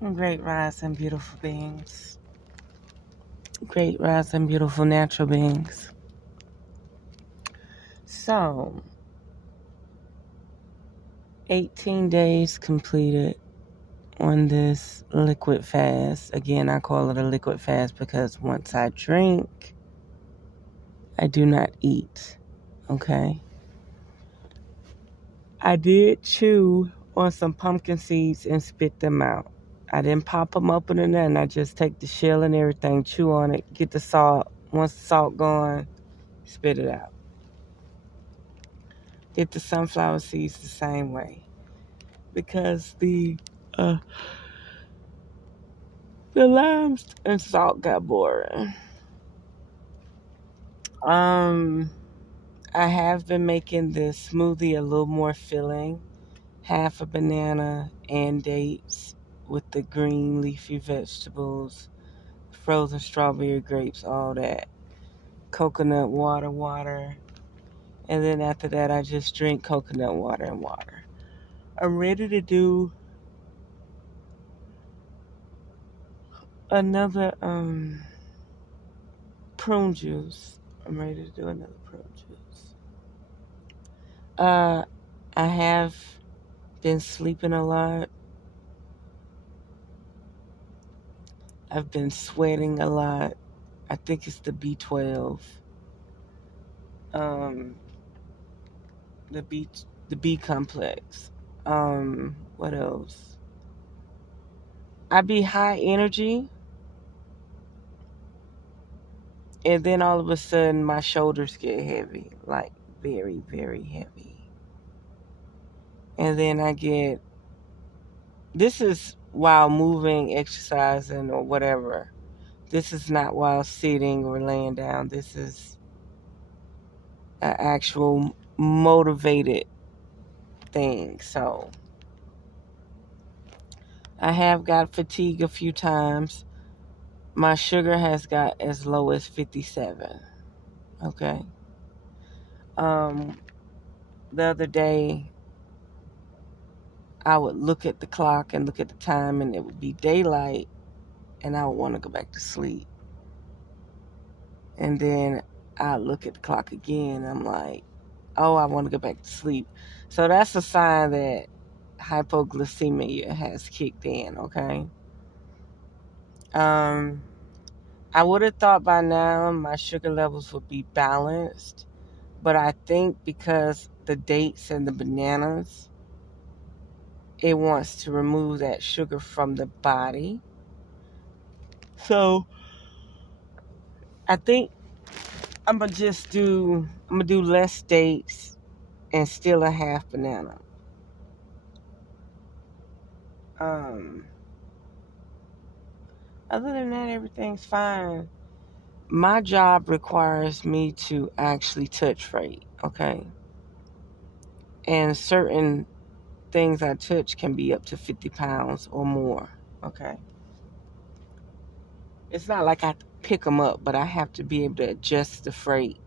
Great rising, beautiful beings. Great rising, beautiful natural beings. So, 18 days completed on this liquid fast. Again, I call it a liquid fast because once I drink, I do not eat. Okay? I did chew on some pumpkin seeds and spit them out. I didn't pop them open or nothing. I just take the shell and everything, chew on it, get the salt. Once the salt gone, spit it out. Did the sunflower seeds the same way because uh, the limes and salt got boring. Um, I have been making this smoothie a little more filling. Half a banana and dates with the green leafy vegetables, frozen strawberry, grapes, all that. Coconut water. And then after that, I just drink coconut water and water. I'm ready to do another prune juice. I'm ready to do another prune juice. Uh, I have been sleeping a lot. I've been sweating a lot. I think it's the B12. Um, the B complex. What else? I be high energy, and then all of a sudden my shoulders get heavy, like very, very heavy. And then I get this is while moving, exercising, or whatever. This is not while sitting or laying down. This is an actual motivated thing. So I have got fatigue a few times. My sugar has got as low as 57. Okay. Um, the other day, I would look at the clock and look at the time, and it would be daylight, and I would want to go back to sleep. And then I look at the clock again, and I'm like, oh, I want to go back to sleep. So that's a sign that hypoglycemia has kicked in, okay? Um, I would have thought by now my sugar levels would be balanced, but I think because the dates and the bananas, it wants to remove that sugar from the body. So I think I'm gonna do less dates and still a half banana. Um, Other than that, everything's fine. My job requires me to actually touch freight, okay? And certain things I touch can be up to 50 pounds or more, okay? It's not like I have to pick them up, but I have to be able to adjust the freight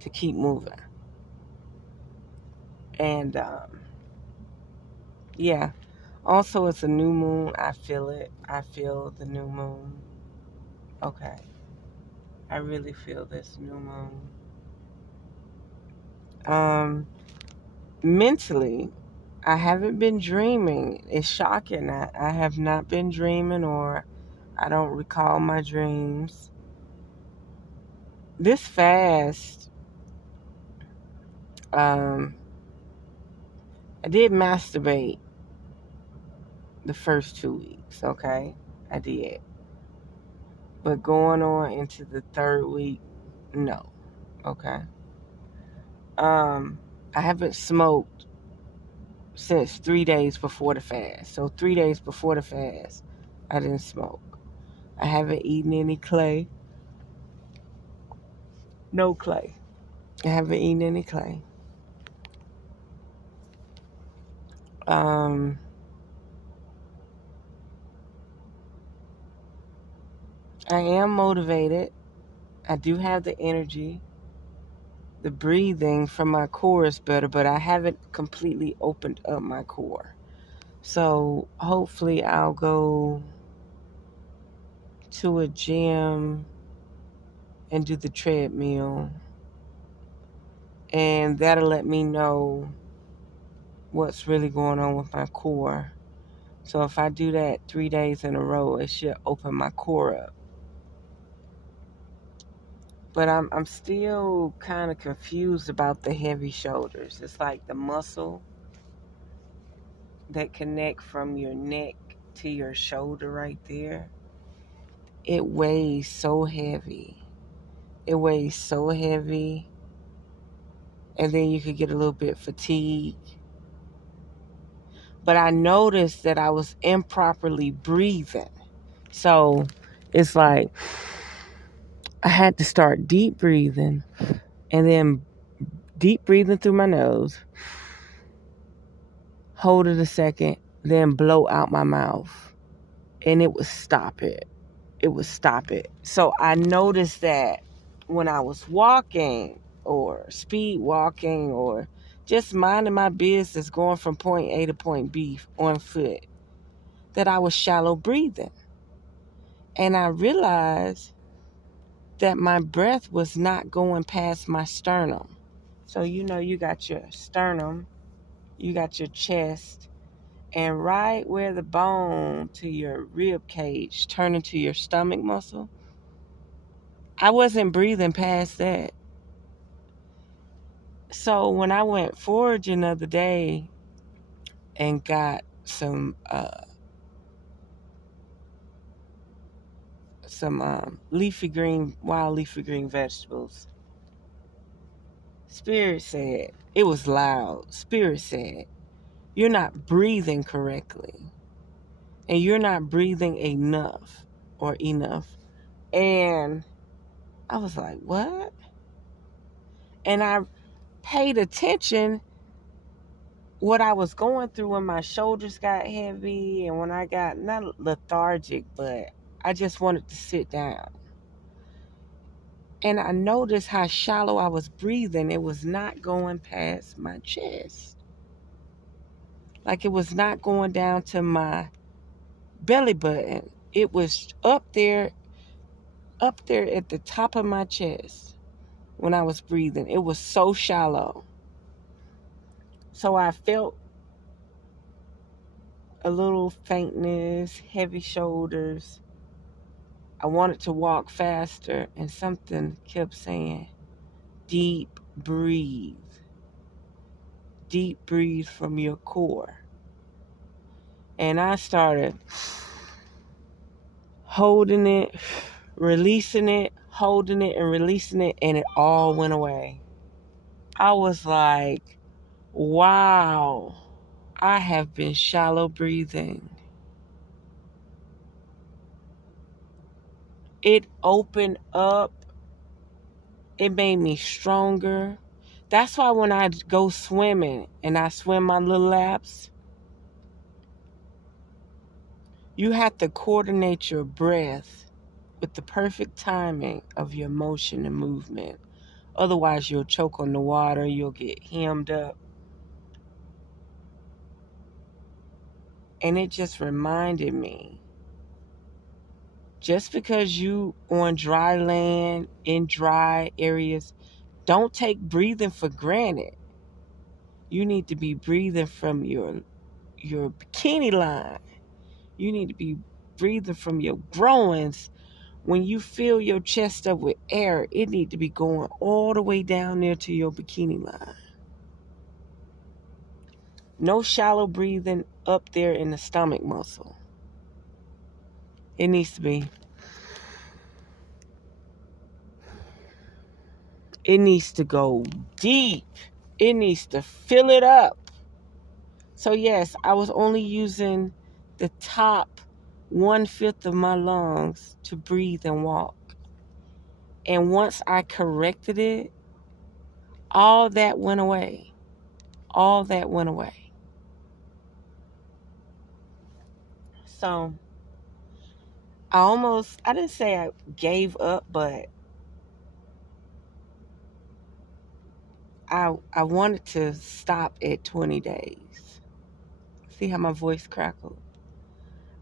to keep moving. And yeah, also it's a new moon. I feel it. I feel the new moon. Okay. I really feel this new moon. Um, Mentally, I haven't been dreaming. It's shocking. I have not been dreaming, or I don't recall my dreams. This fast, um, I did masturbate the first 2 weeks, okay? I did. But going on into the third week, no, okay? I haven't smoked since 3 days before the fast. So 3 days before the fast, I didn't smoke. I haven't eaten any clay. No clay. I haven't eaten any clay. Um, I am motivated. I do have the energy. The breathing from my core is better, but I haven't completely opened up my core. So hopefully I'll go to a gym and do the treadmill, and that'll let me know what's really going on with my core. So if I do that 3 days in a row, it should open my core up. But I'm still kind of confused about the heavy shoulders. It's like the muscle that connect from your neck to your shoulder right there. It weighs so heavy. It weighs so heavy. And then you could get a little bit fatigued. But I noticed that I was improperly breathing. So it's like I had to start deep breathing and then deep breathing through my nose, hold it a second, then blow out my mouth. And it would stop it. It would stop it. So I noticed that when I was walking or speed walking or just minding my business going from point A to point B on foot, that I was shallow breathing. And I realized that my breath was not going past my sternum. So you got your sternum, you got your chest, and right where the bone to your rib cage turn into your stomach muscle, I wasn't breathing past that. So when I went foraging the other day and got some wild leafy green vegetables, Spirit said, it was loud. Spirit said, you're not breathing correctly. And you're not breathing enough. And I was like, what? And I paid attention what I was going through when my shoulders got heavy and when I got not lethargic, but I just wanted to sit down. And I noticed how shallow I was breathing. It was not going past my chest. Like it was not going down to my belly button. It was up there at the top of my chest when I was breathing. It was so shallow. So I felt a little faintness, heavy shoulders. I wanted to walk faster, and something kept saying, deep breathe. Deep breathe from your core. And I started holding it, releasing it, holding it, and releasing it, and it all went away. I was like, wow, I have been shallow breathing. It opened up. It made me stronger. That's why when I go swimming and I swim my little laps, you have to coordinate your breath with the perfect timing of your motion and movement. Otherwise, you'll choke on the water, you'll get hemmed up. And it just reminded me, just because you on dry land, in dry areas, don't take breathing for granted. You need to be breathing from your bikini line. You need to be breathing from your groins. When you fill your chest up with air, it need to be going all the way down there to your bikini line. No shallow breathing up there in the stomach muscle. It needs to be. It needs to go deep. It needs to fill it up. So yes, I was only using the top 1/5 of my lungs to breathe and walk. And once I corrected it, all that went away. All that went away. So I didn't say I gave up, but I wanted to stop at 20 days. See how my voice crackled?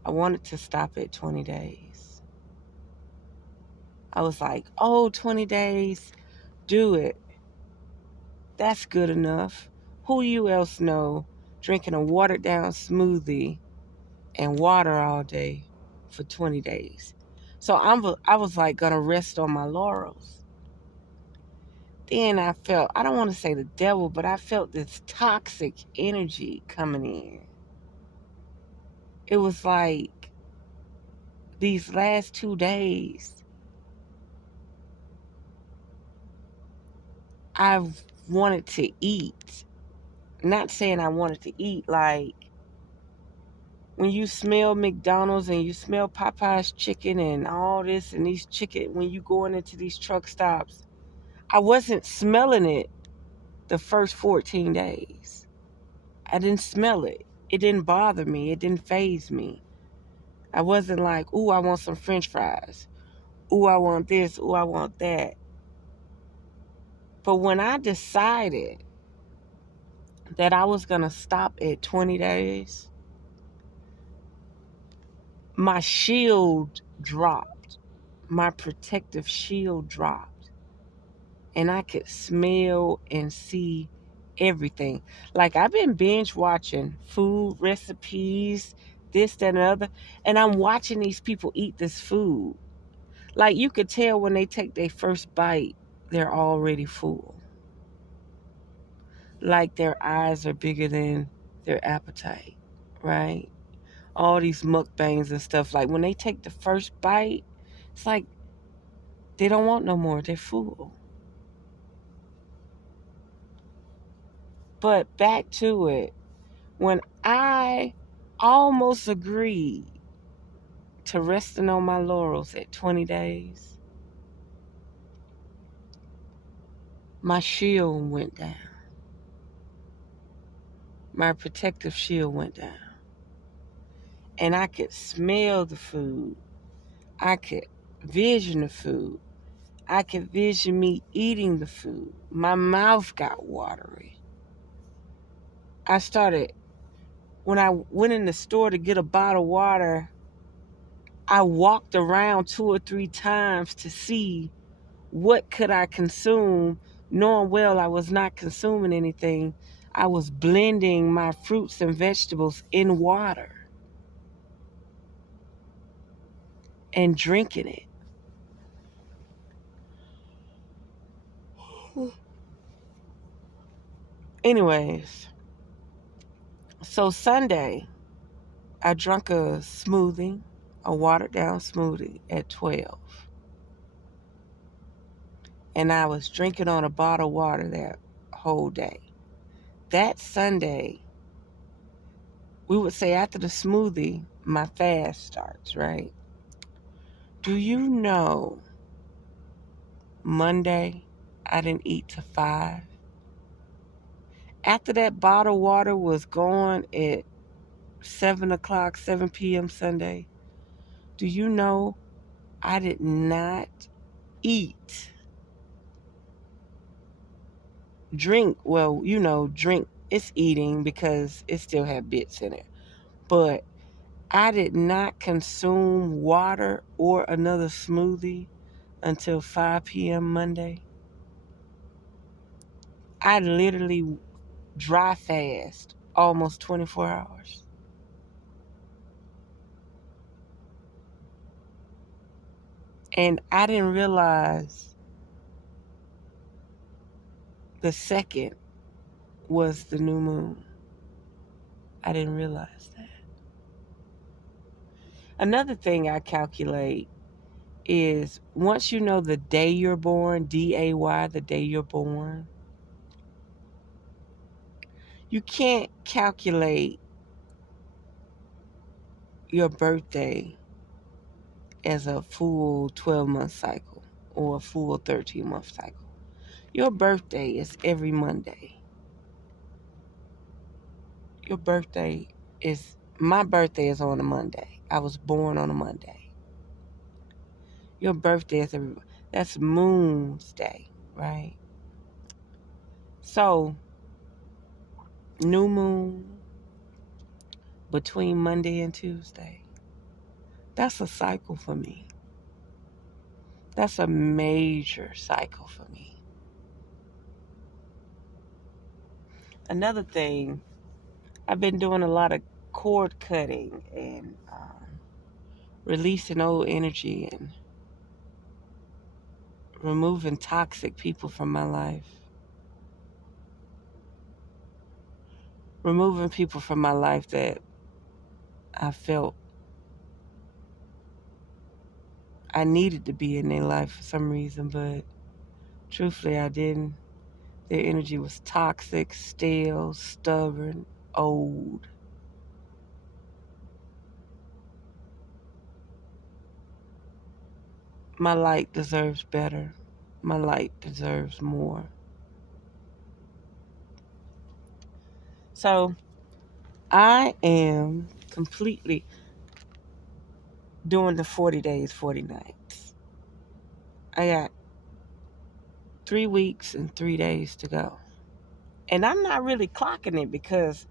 I wanted to stop at 20 days. I was like, oh, 20 days, do it. That's good enough. Who you else know drinking a watered down smoothie and water all day for 20 days? So I was like gonna rest on my laurels. Then I felt, I don't want to say the devil, but I felt this toxic energy coming in. It was like these last 2 days, I've wanted to eat. Not saying I wanted to eat, like when you smell McDonald's and you smell Popeye's chicken and all this and these chicken, when you going into these truck stops, I wasn't smelling it the first 14 days. I didn't smell it. It didn't bother me. It didn't faze me. I wasn't like, ooh, I want some French fries. Ooh, I want this. Ooh, I want that. But when I decided that I was going to stop at 20 days, my shield dropped. My protective shield dropped. And I could smell and see everything. Like, I've been binge watching food recipes, this, that, and the other. And I'm watching these people eat this food. Like, you could tell when they take their first bite, they're already full. Like, their eyes are bigger than their appetite, right? All these mukbangs and stuff. Like, when they take the first bite, it's like they don't want no more. They're full. But back to it. When I almost agreed to resting on my laurels at 20 days, my shield went down. My protective shield went down. And I could smell the food. I could vision the food. I could vision me eating the food. My mouth got watery. I started, when I went in the store to get a bottle of water, I walked around 2 or 3 times to see what could I consume, knowing well I was not consuming anything. I was blending my fruits and vegetables in water and drinking it. Anyways, so Sunday, I drank a smoothie, a watered down smoothie at 12. And I was drinking on a bottle of water that whole day. That Sunday, we would say after the smoothie, my fast starts, right? Do you know Monday, I didn't eat till 5? After that bottle of water was gone at 7 o'clock, 7 p.m. Sunday, do you know I did not eat? Drink, well, drink, it's eating because it still had bits in it. But I did not consume water or another smoothie until 5 p.m. Monday. I literally dry fast almost 24 hours. And I didn't realize the second was the new moon. I didn't realize that. Another thing I calculate is once you know the day you're born, D-A-Y, the day you're born, you can't calculate your birthday as a full 12-month cycle or a full 13-month cycle. Your birthday is every Monday. My birthday is on a Monday. I was born on a Monday. Your birthday is that's Moon's Day, right? So, new moon, between Monday and Tuesday. That's a cycle for me. That's a major cycle for me. Another thing, I've been doing a lot of cord cutting and releasing old energy and removing toxic people from my life. Removing people from my life that I felt I needed to be in their life for some reason, but truthfully I didn't. Their energy was toxic, stale, stubborn, old. My light deserves better. My light deserves more. So I am completely doing the 40 days, 40 nights. I got 3 weeks and 3 days to go. And I'm not really clocking it because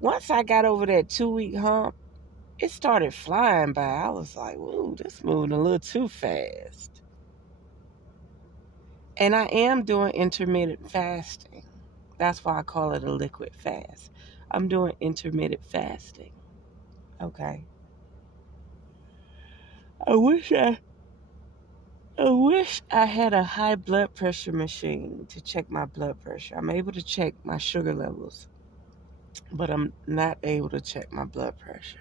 once I got over that 2 week hump, it started flying by. I was like, whoa, this moving a little too fast. And I am doing intermittent fasting. That's why I call it a liquid fast. I'm doing intermittent fasting. Okay. I wish I had a high blood pressure machine to check my blood pressure. I'm able to check my sugar levels, but I'm not able to check my blood pressure.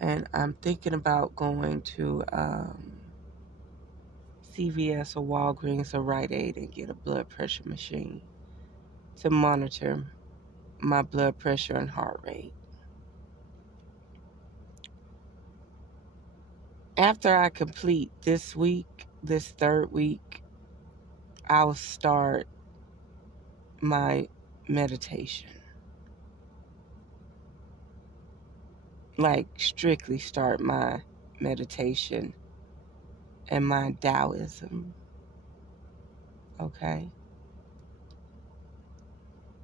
And I'm thinking about going to CVS or Walgreens or Rite Aid and get a blood pressure machine to monitor my blood pressure and heart rate. After I complete this week, this 3rd week, I'll start my meditation. Like, strictly start my meditation and my Taoism. Okay?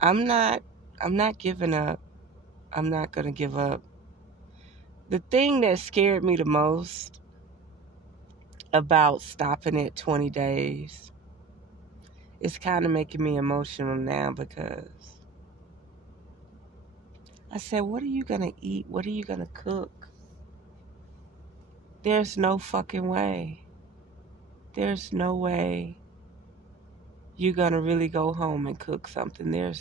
I'm not giving up. I'm not going to give up. The thing that scared me the most about stopping at 20 days is kind of making me emotional now because I said, what are you going to eat? What are you going to cook? There's no fucking way. There's no way you're going to really go home and cook something.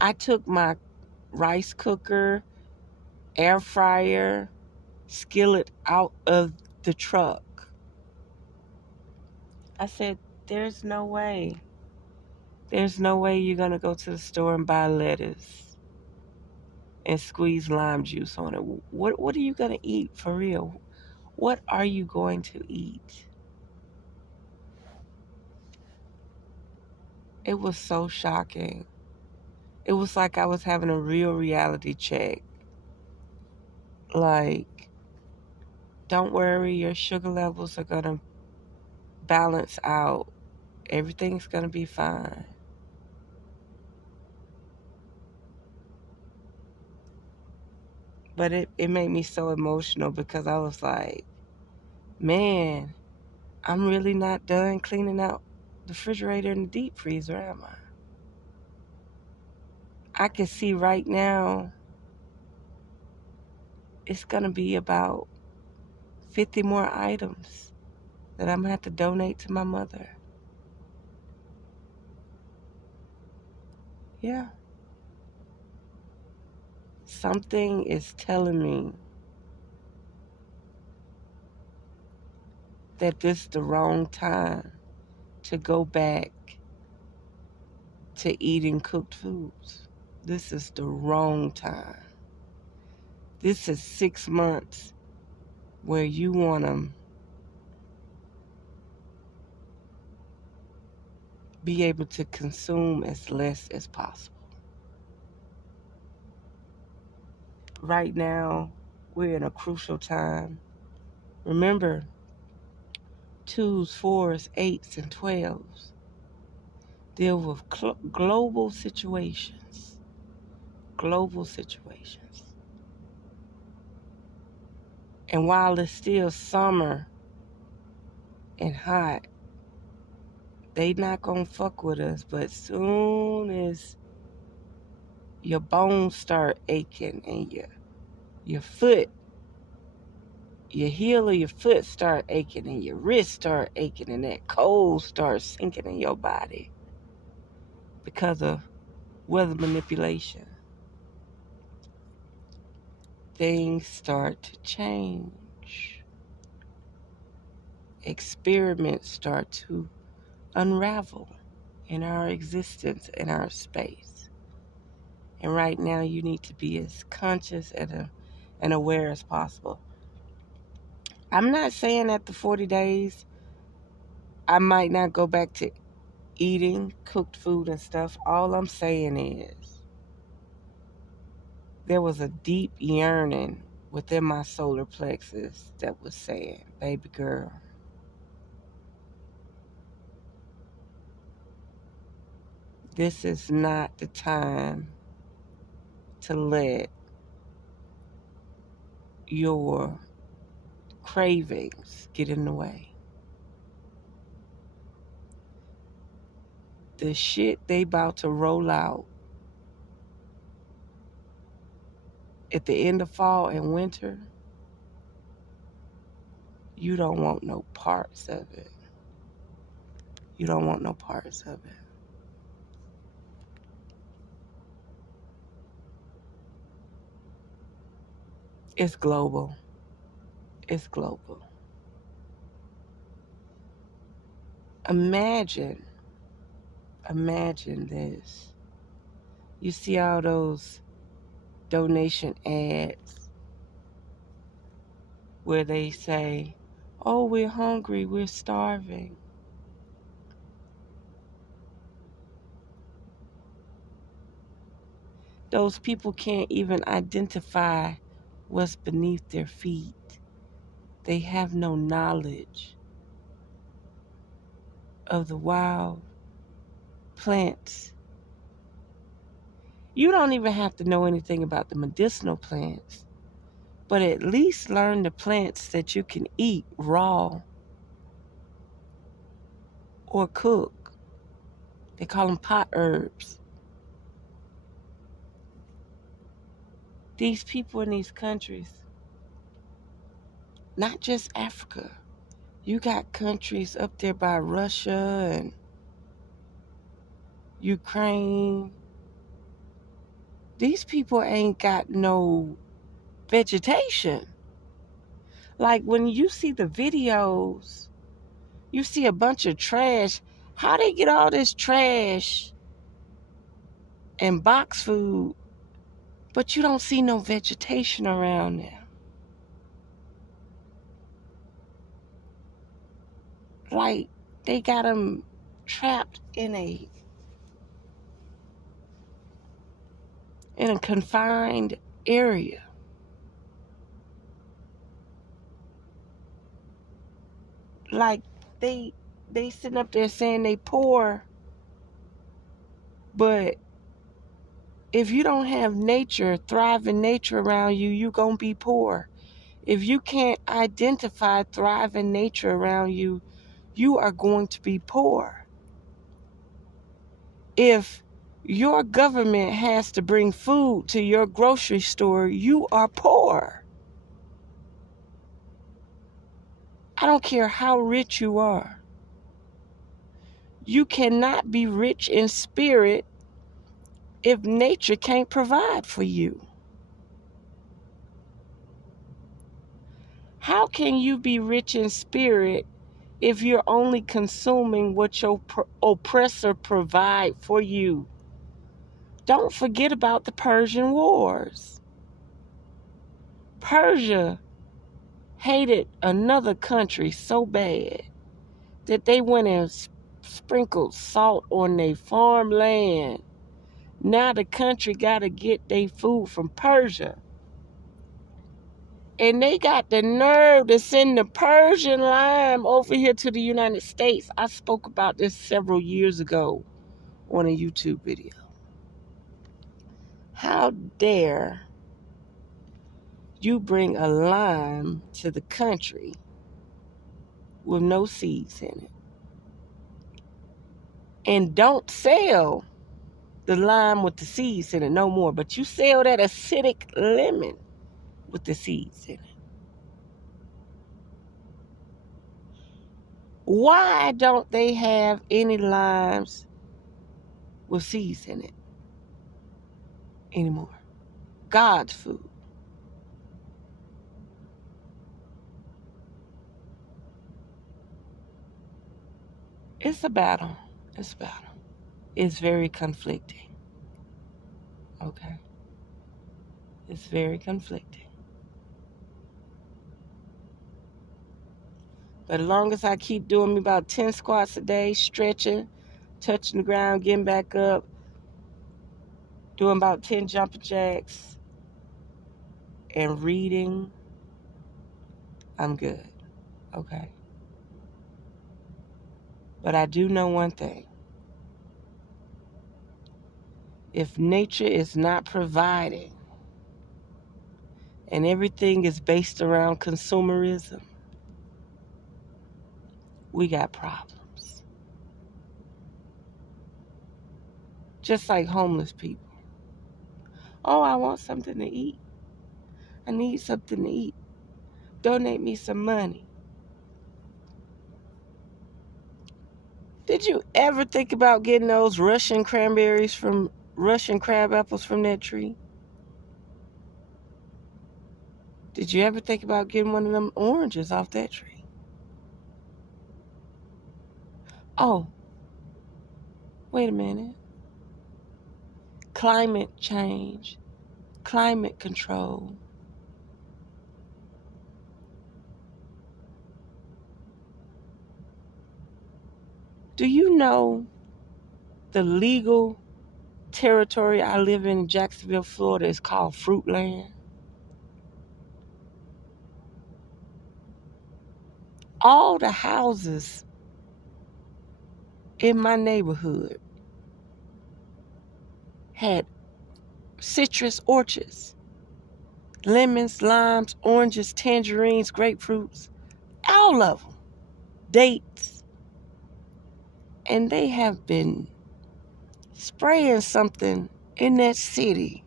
I took my rice cooker, air fryer, skillet out of the truck. I said, there's no way. There's no way you're going to go to the store and buy lettuce and squeeze lime juice on it. What are you going to eat for real? What are you going to eat? It was so shocking. It was like I was having a real reality check. Like, don't worry, your sugar levels are going to balance out. Everything's going to be fine. But it made me so emotional because I was like, man, I'm really not done cleaning out the refrigerator and the deep freezer, am I? I can see right now it's going to be about 50 more items that I'm going to have to donate to my mother. Yeah. Something is telling me that this is the wrong time to go back to eating cooked foods. This is the wrong time. This is 6 months where you want to be able to consume as less as possible. Right now, we're in a crucial time. Remember, 2s, 4s, 8s, and 12s deal with global situations. Global situations. And while it's still summer and hot, they not gonna fuck with us. But soon as your bones start aching and your foot, your heel of your foot start aching and your wrist start aching and that cold starts sinking in your body because of weather manipulation, things start to change. Experiments start to unravel in our existence, in our space. And right now you need to be as conscious and aware as possible. I'm not saying after 40 days I might not go back to eating cooked food and stuff. All I'm saying is there was a deep yearning within my solar plexus that was saying, baby girl, this is not the time to let your cravings get in the way. The shit they about to roll out at the end of fall and winter, you don't want no parts of it. You don't want no parts of it. It's global. It's global. Imagine this. You see all those donation ads where they say, oh, we're hungry, we're starving. Those people can't even identify what's beneath their feet. They have no knowledge of the wild plants. You don't even have to know anything about the medicinal plants, but at least learn the plants that you can eat raw or cook. They call them pot herbs. These people in these countries, not just Africa, you got countries up there by Russia and Ukraine. These people ain't got no vegetation. Like when you see the videos, you see a bunch of trash. How they get all this trash and box food, but you don't see no vegetation around them? Like they got them trapped in a confined area. Like they sitting up there saying they poor, but if you don't have nature, thriving nature around you, you gonna be poor. If you can't identify thriving nature around you, you are going to be poor. If your government has to bring food to your grocery store, you are poor. I don't care how rich you are. You cannot be rich in spirit if nature can't provide for you. How can you be rich in spirit if you're only consuming what your oppressor provide for you? Don't forget about the Persian Wars. Persia hated another country so bad that they went and sprinkled salt on their farmland. Now the country got to get their food from Persia. And they got the nerve to send the Persian lime over here to the United States. I spoke about this several years ago on a YouTube video. How dare you bring a lime to the country with no seeds in it and don't sell the lime with the seeds in it no more, but you sell that acidic lemon with the seeds in it. Why don't they have any limes with seeds in it anymore? God's food. It's a battle. It's a battle. It's very conflicting. Okay? It's very conflicting. But as long as I keep doing about 10 squats a day, stretching, touching the ground, getting back up, doing about 10 jumping jacks, and reading, I'm good. Okay? But I do know one thing. If nature is not providing and everything is based around consumerism, we got problems. Just like homeless people. Oh, I want something to eat. I need something to eat. Donate me some money. Did you ever think about getting those Russian crab apples from that tree? Did you ever think about getting one of them oranges off that tree? Oh, wait a minute. Climate change, climate control. Do you know the legal territory I live in Jacksonville, Florida is called Fruitland? All the houses in my neighborhood had citrus orchards. Lemons, limes, oranges, tangerines, grapefruits, all of them. Dates. And they have been spraying something in that city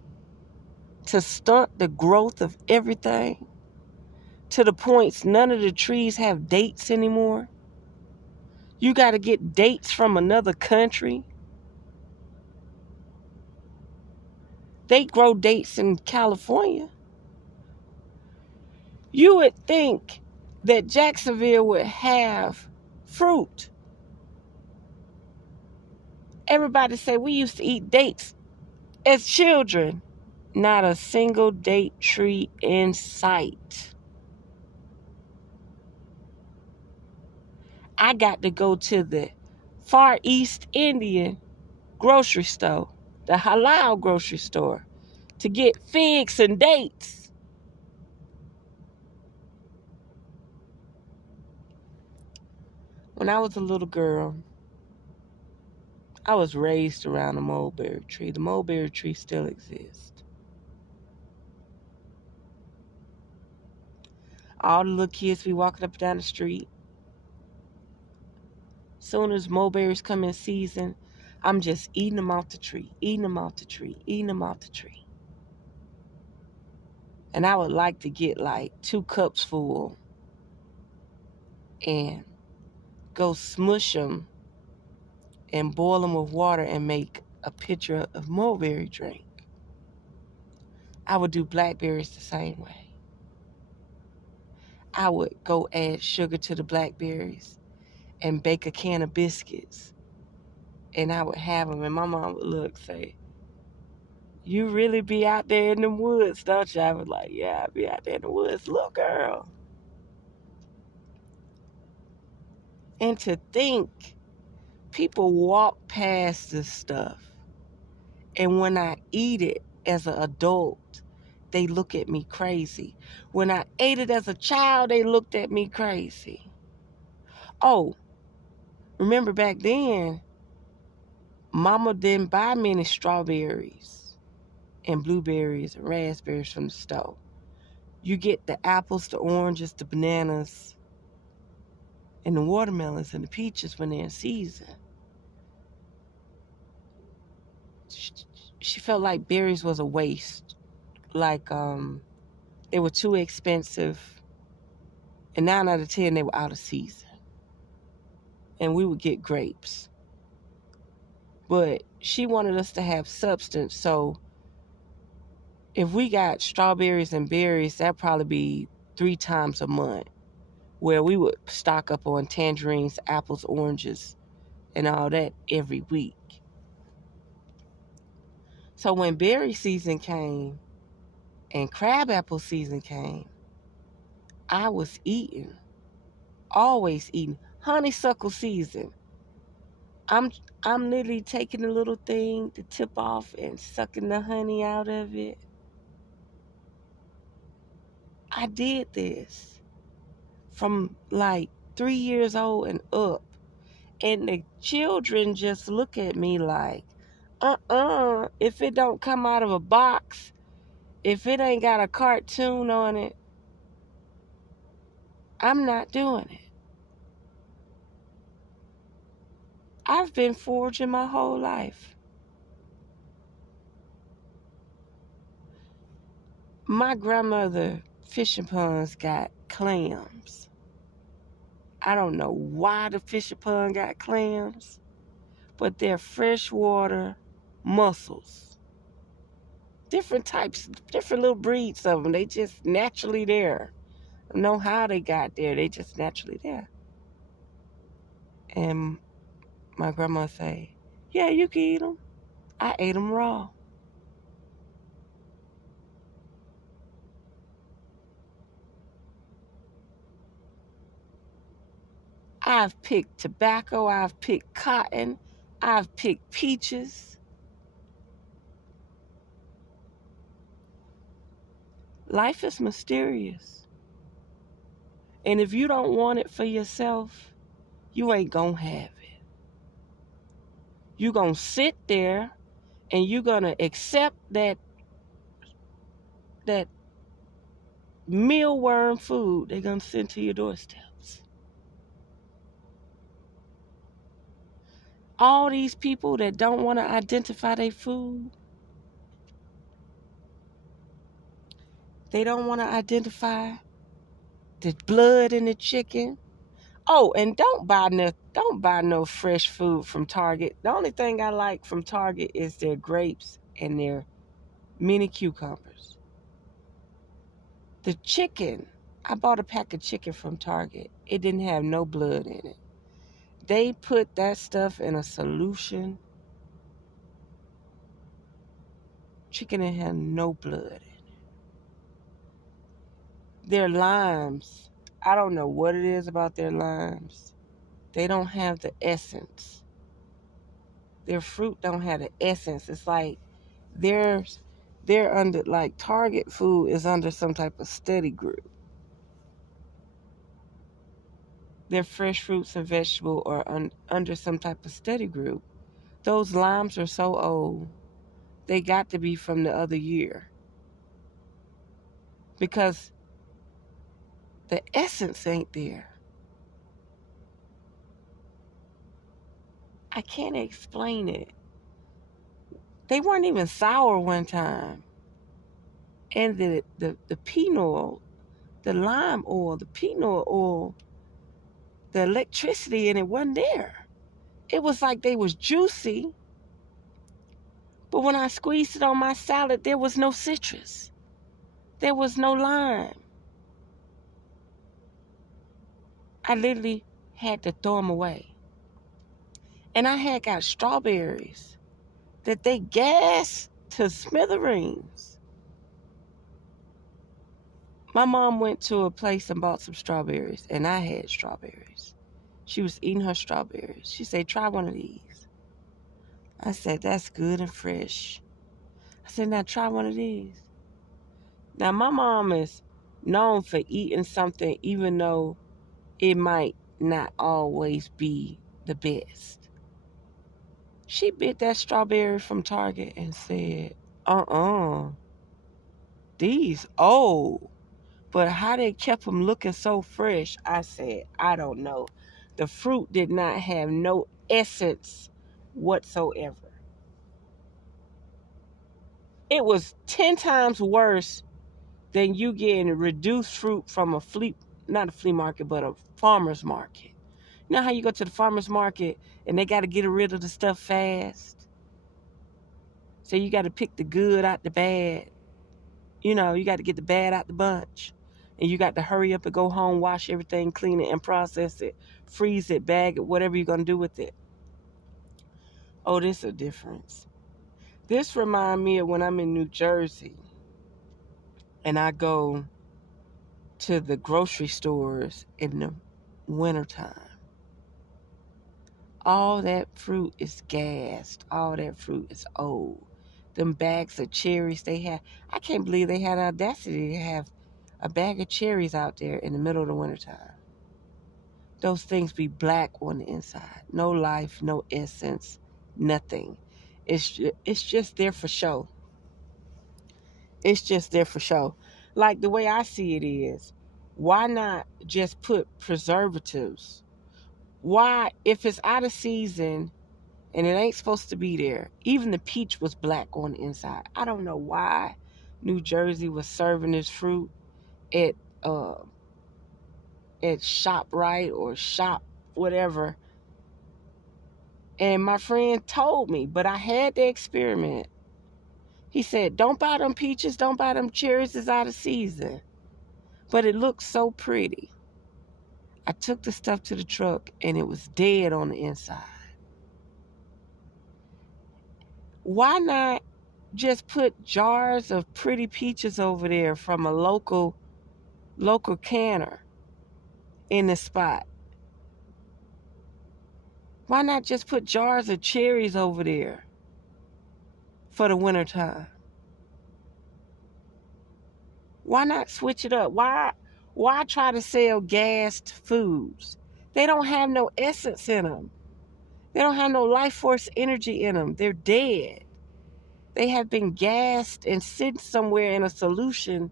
to stunt the growth of everything to the points none of the trees have dates anymore. You got to get dates from another country. They grow dates in California. You would think that Jacksonville would have fruit. Everybody say we used to eat dates as children. Not a single date tree in sight. I got to go to the Far East Indian grocery store, the halal grocery store, to get figs and dates. When I was a little girl, I was raised around a mulberry tree. The mulberry tree still exists. All the little kids be walking up and down the street. Soon as mulberries come in season, I'm just eating them off the tree, eating them off the tree, eating them off the tree. And I would like to get like 2 cups full and go smush them and boil them with water and make a pitcher of mulberry drink. I would do blackberries the same way. I would go add sugar to the blackberries and bake a can of biscuits. And I would have them, and my mom would look, say, "You really be out there in the woods, don't you?" I was like, "Yeah, I be out there in the woods, little girl." And to think, people walk past this stuff, and when I eat it as an adult, they look at me crazy. When I ate it as a child, they looked at me crazy. Oh, remember back then, Mama didn't buy many strawberries and blueberries and raspberries from the store. You get the apples, the oranges, the bananas, and the watermelons and the peaches when they're in season. She felt like berries was a waste. Like they were too expensive. And 9 out of 10, they were out of season. And we would get grapes. But she wanted us to have substance. So if we got strawberries and berries, that'd probably be 3 times a month, where we would stock up on tangerines, apples, oranges, and all that every week. So when berry season came and crabapple season came, I was eating, always eating. Honeysuckle season, I'm literally taking the little thing, the tip off, and sucking the honey out of it. I did this from like 3 years old and up. And the children just look at me like, if it don't come out of a box, if it ain't got a cartoon on it, I'm not doing it. I've been foraging my whole life. My grandmother fishing ponds got clams. I don't know why the fishing pond got clams, but they're freshwater mussels. Different types, different little breeds of them. They just naturally there. I don't know how they got there. They just naturally there. And my grandma say, yeah, you can eat them. I ate them raw. I've picked tobacco. I've picked cotton. I've picked peaches. Life is mysterious. And if you don't want it for yourself, you ain't gonna have it. You gonna sit there and you gonna accept that mealworm food they're gonna send to your doorsteps. All these people that don't want to identify their food, they don't want to identify the blood in the chicken. Oh, and don't buy no fresh food from Target. The only thing I like from Target is their grapes and their mini cucumbers. The chicken, I bought a pack of chicken from Target. It didn't have no blood in it. They put that stuff in a solution. Chicken didn't have no blood in it. Their limes, I don't know what it is about their limes. They don't have the essence. Their fruit don't have the essence. It's like they're under, like Target food is under some type of study group. Their fresh fruits and vegetables are under some type of study group. Those limes are so old, they got to be from the other year. Because the essence ain't there. I can't explain it. They weren't even sour one time. And the peanut oil, the lime oil, the peanut oil, the electricity in it wasn't there. It was like they was juicy, but when I squeezed it on my salad, there was no citrus. There was no lime. I literally had to throw them away. And I had got strawberries that they gassed to smithereens. My mom went to a place and bought some strawberries, and I had strawberries. She was eating her strawberries. She said, try one of these. I said, that's good and fresh. I said, now try one of these. Now, my mom is known for eating something even though it might not always be the best. She bit that strawberry from Target and said, these old. But how they kept them looking so fresh, I said, I don't know. The fruit did not have no essence whatsoever. It was 10 times worse than you getting reduced fruit from not a flea market, but a farmer's market. You know how you go to the farmer's market and they got to get rid of the stuff fast? So you got to pick the good out the bad. You know, you got to get the bad out the bunch. And you got to hurry up and go home, wash everything, clean it, and process it, freeze it, bag it, whatever you're going to do with it. Oh, this is a difference. This reminds me of when I'm in New Jersey and I go to the grocery stores in the wintertime. All that fruit is gassed. All that fruit is old. Them bags of cherries they have. I can't believe they had the audacity to have a bag of cherries out there in the middle of the wintertime. Those things be black on the inside. No life, no essence, nothing. It's just there for show. It's just there for show. Like the way I see it is, why not just put preservatives? Why, if it's out of season and it ain't supposed to be there, even the peach was black on the inside. I don't know why New Jersey was serving this fruit at ShopRite or Shop whatever. And my friend told me, but I had to experiment. He said, don't buy them peaches, don't buy them cherries, it's out of season. But it looked so pretty. I took the stuff to the truck and it was dead on the inside. Why not just put jars of pretty peaches over there from a local canner in the spot? Why not just put jars of cherries over there for the wintertime? Why not switch it up? Why try to sell gassed foods? They don't have no essence in them. They don't have no life force energy in them. They're dead. They have been gassed and sit somewhere in a solution.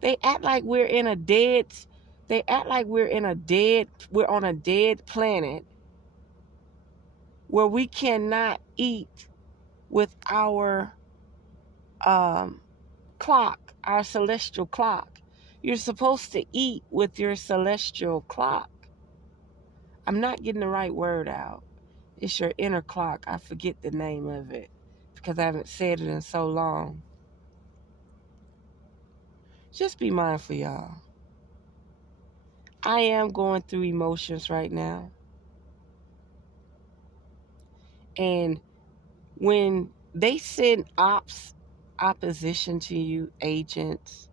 They act like we're on a dead planet where we cannot eat with our clock, our celestial clock. You're supposed to eat with your celestial clock. I'm not getting the right word out. It's your inner clock. I forget the name of it because I haven't said it in so long. Just be mindful, y'all. I am going through emotions right now. And when they send opposition to you, agents,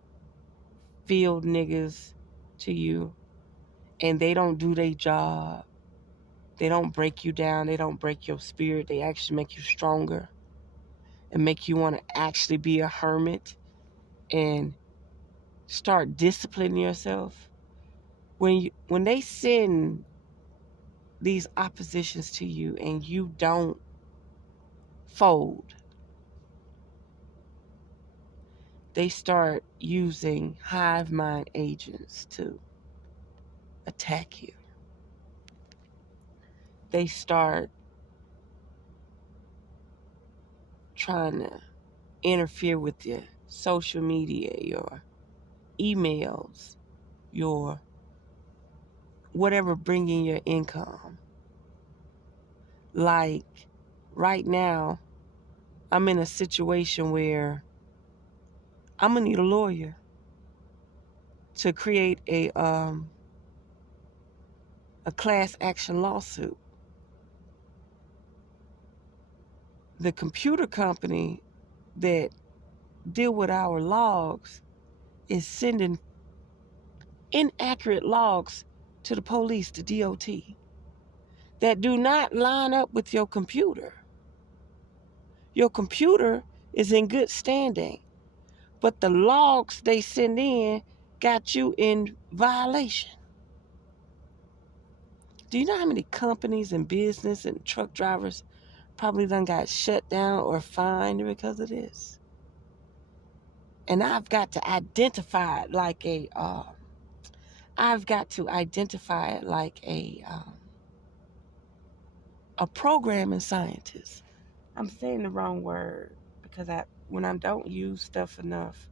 field niggas to you, and they don't do their job, they don't break you down, they don't break your spirit, they actually make you stronger and make you want to actually be a hermit and start disciplining yourself. When they send these oppositions to you and you don't fold, they start using hive mind agents to attack you. They start trying to interfere with your social media, your emails, your whatever bringing your income. Like right now, I'm in a situation where I'm gonna need a lawyer to create a class action lawsuit. The computer company that deal with our logs is sending inaccurate logs to the police, the DOT, that do not line up with your computer. Your computer is in good standing, but the logs they send in got you in violation. Do you know how many companies and business and truck drivers probably done got shut down or fined because of this? And I've got to identify it like a programming scientist. I'm saying the wrong word because when I don't use stuff enough,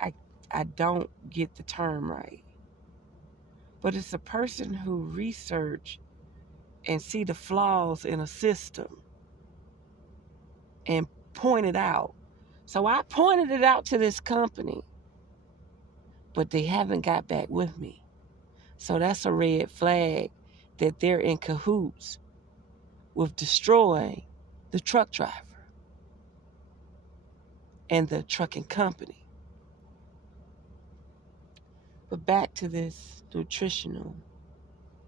I I don't get the term right. But it's a person who research and see the flaws in a system and point it out. So I pointed it out to this company, but they haven't got back with me. So that's a red flag that they're in cahoots with destroying the truck driver and the trucking company. But back to this nutritional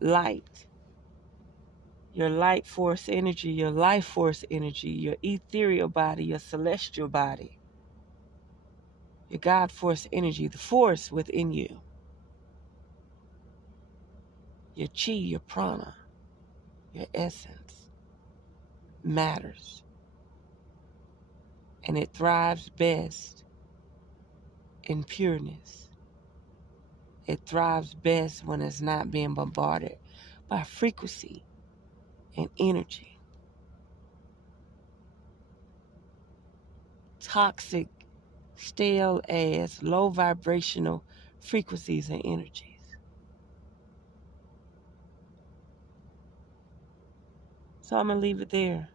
light. Your light force energy, your life force energy, your ethereal body, your celestial body, your God force energy, the force within you, your chi, your prana, your essence matters. And it thrives best in pureness. It thrives best when it's not being bombarded by frequency and energy. Toxic, stale ass, low vibrational frequencies and energies. So I'm going to leave it there.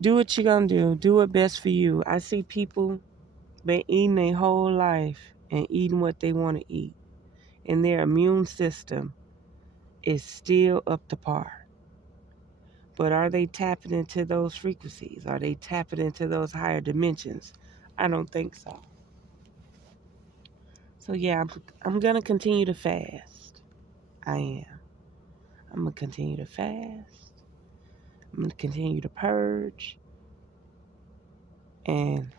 Do what you're going to do. Do what's best for you. I see people been eating their whole life and eating what they want to eat. And their immune system is still up to par. But are they tapping into those frequencies? Are they tapping into those higher dimensions? I don't think so. So yeah, I'm going to continue to fast. I am. I'm going to continue to fast. I'm going to continue to purge. And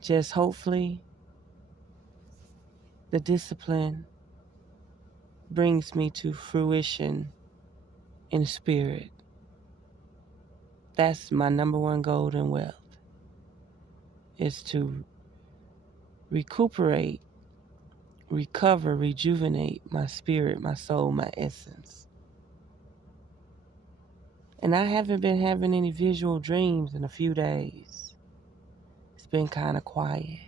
just hopefully the discipline brings me to fruition in spirit. That's my number one goal in wealth, is to recuperate, recover, rejuvenate my spirit, my soul, my essence. And I haven't been having any visual dreams in a few days. It's been kind of quiet.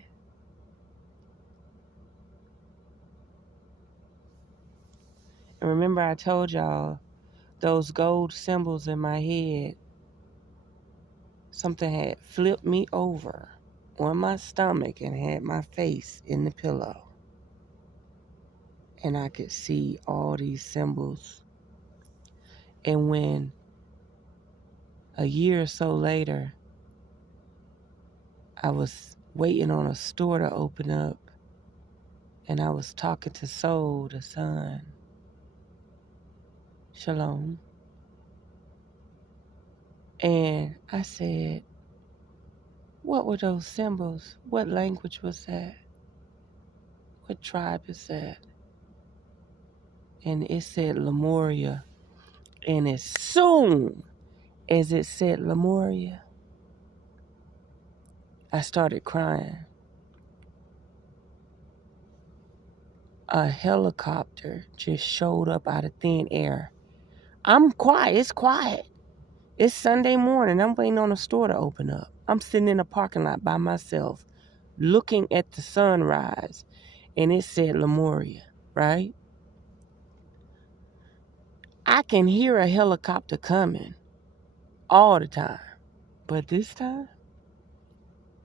And remember I told y'all those gold symbols in my head, something had flipped me over on my stomach and had my face in the pillow. And I could see all these symbols. And when a year or so later, I was waiting on a store to open up, and I was talking to Soul, the son. Shalom. And I said, what were those symbols? What language was that? What tribe is that? And it said Lemuria. And as soon as it said Lemuria, I started crying. A helicopter just showed up out of thin air. I'm quiet. It's quiet. It's Sunday morning. I'm waiting on a store to open up. I'm sitting in a parking lot by myself, looking at the sunrise, and it said Lemuria, right? I can hear a helicopter coming all the time, but this time,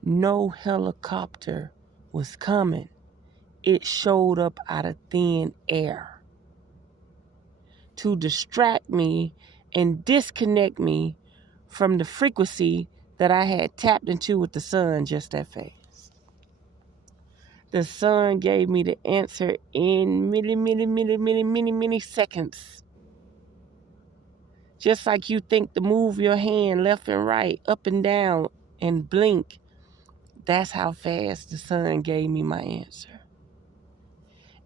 no helicopter was coming. It showed up out of thin air to distract me and disconnect me from the frequency that I had tapped into with the sun just that fast. The sun gave me the answer in many seconds. Just like you think to move your hand left and right, up and down, and blink, that's how fast the sun gave me my answer.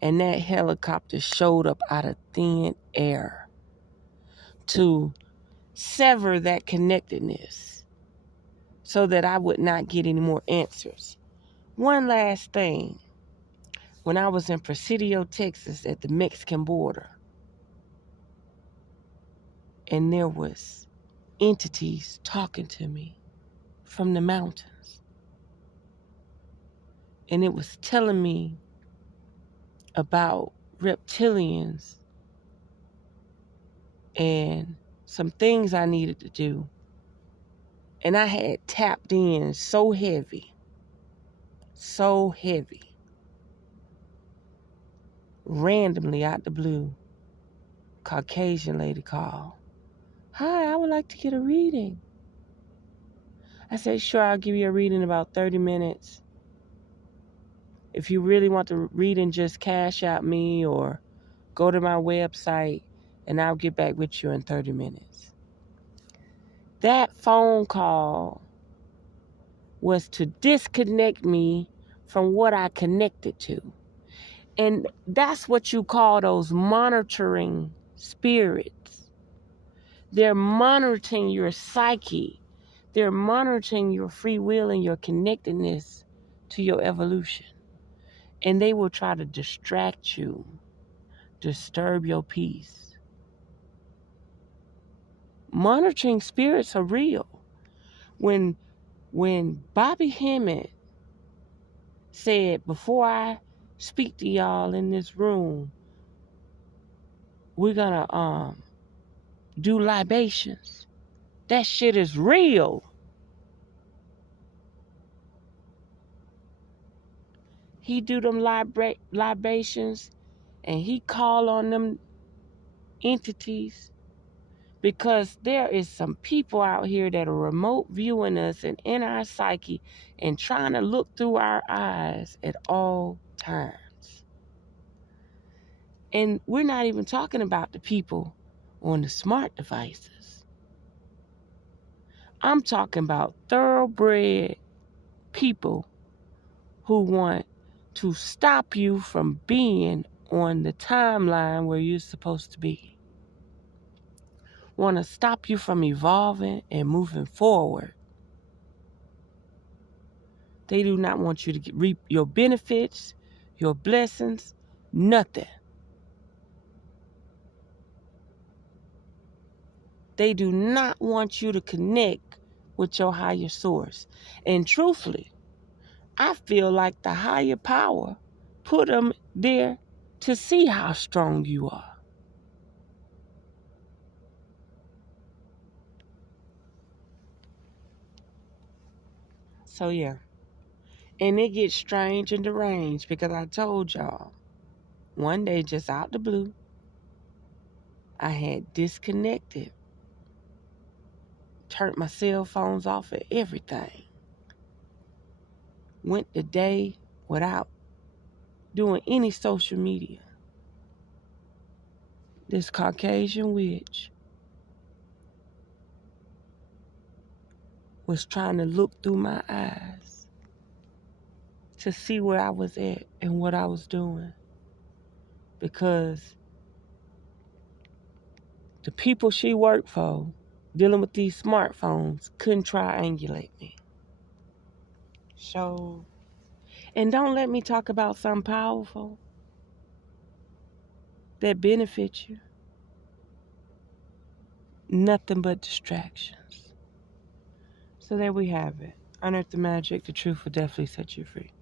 And that helicopter showed up out of thin air to sever that connectedness so that I would not get any more answers. One last thing. When I was in Presidio, Texas at the Mexican border, and there was entities talking to me from the mountains, and it was telling me about reptilians and some things I needed to do. And I had tapped in so heavy. Randomly out the blue, Caucasian lady called. Hi, I would like to get a reading. I said, sure, I'll give you a reading in about 30 minutes. If you really want the reading, just cash out me or go to my website and I'll get back with you in 30 minutes. That phone call was to disconnect me from what I connected to. And that's what you call those monitoring spirits. They're monitoring your psyche. They're monitoring your free will and your connectedness to your evolution. And they will try to distract you, disturb your peace. Monitoring spirits are real. When Bobby Hemmett said, before I speak to y'all in this room, we're gonna do libations. That shit is real. He do them libations and he call on them entities because there is some people out here that are remote viewing us and in our psyche and trying to look through our eyes at all times. And we're not even talking about the people on the smart devices. I'm talking about thoroughbred people who want to stop you from being on the timeline where you're supposed to be. Want to stop you from evolving and moving forward. They do not want you to reap your benefits, your blessings, nothing. They do not want you to connect with your higher source. And truthfully, I feel like the higher power put them there to see how strong you are. So yeah. And it gets strange and deranged because I told y'all, one day just out the blue, I had disconnected, turned my cell phones off and everything. Went the day without doing any social media. This Caucasian witch was trying to look through my eyes to see where I was at and what I was doing. Because the people she worked for, dealing with these smartphones, couldn't triangulate me. So, and don't let me talk about something powerful that benefits you. Nothing but distractions. So there we have it. Unearth the magic. The truth will definitely set you free.